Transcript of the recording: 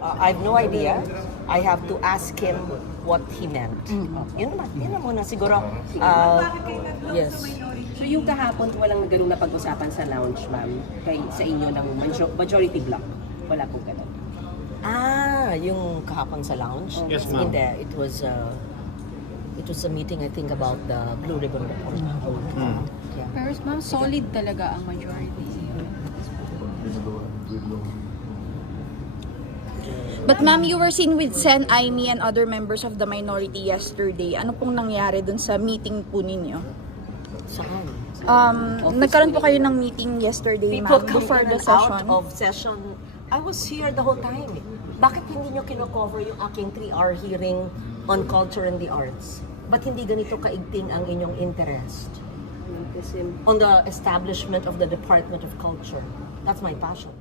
I have no idea. I have to ask him what he meant. Yun na muna siguro. Yes. So yung kahapon walang ganung napag-usapan sa lounge, ma'am, sa inyo ng majority block. Wala po ganun. Yung kahapon sa lounge? Yes, ma'am. Hindi, it was a meeting, I think, about the Blue Ribbon Report. Yeah. Pero ma'am, solid talaga ang majority. But ma'am, you were seen with Sen, Aimee, and other members of the minority yesterday. Ano pong nangyari dun sa meeting po ninyo? Saan? Nagkaroon po kayo ng meeting yesterday, People ma'am, come before in the and out session. of session. I was here the whole time. Bakit hindi nyo kino-cover yung aking 3-hour hearing on culture and the arts? Ba't hindi ganito kaigting ang inyong interest Kasi on the establishment of the Department of Culture? That's my passion.